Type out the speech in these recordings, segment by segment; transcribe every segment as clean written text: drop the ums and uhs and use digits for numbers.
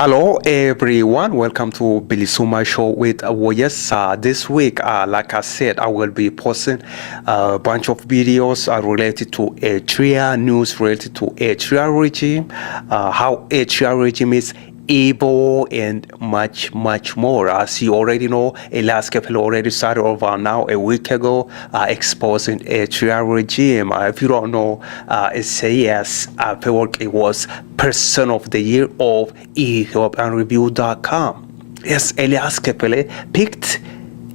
Hello everyone, welcome to BilisummaaShow with yes, this week, like I said, I will be posting a bunch of videos related to Eritrea, news related to Eritrea regime, how Eritrea regime is evil, and much more. As you already know, Elias Kepel already started over now a week ago exposing Eritrea regime. If you don't know, Isaias Afewerki was Person of the Year of EthiopianReview.com. Yes, Elias Kepel picked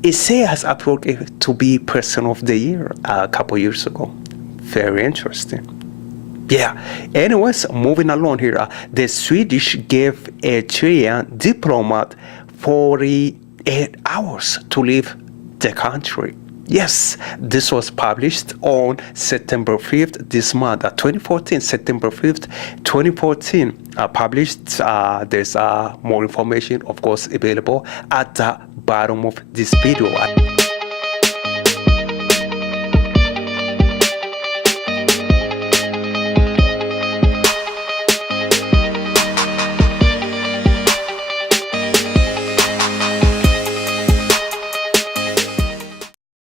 Isaias Afewerki to be Person of the Year a couple years ago. Very interesting. Yeah, anyways, moving along here, the Swedish gave Eritrean Diplomat 48 hours to leave the country. Yes, this was published on September 5th this month, 2014, September 5th, 2014, published. There's more information, of course, available at the bottom of this video.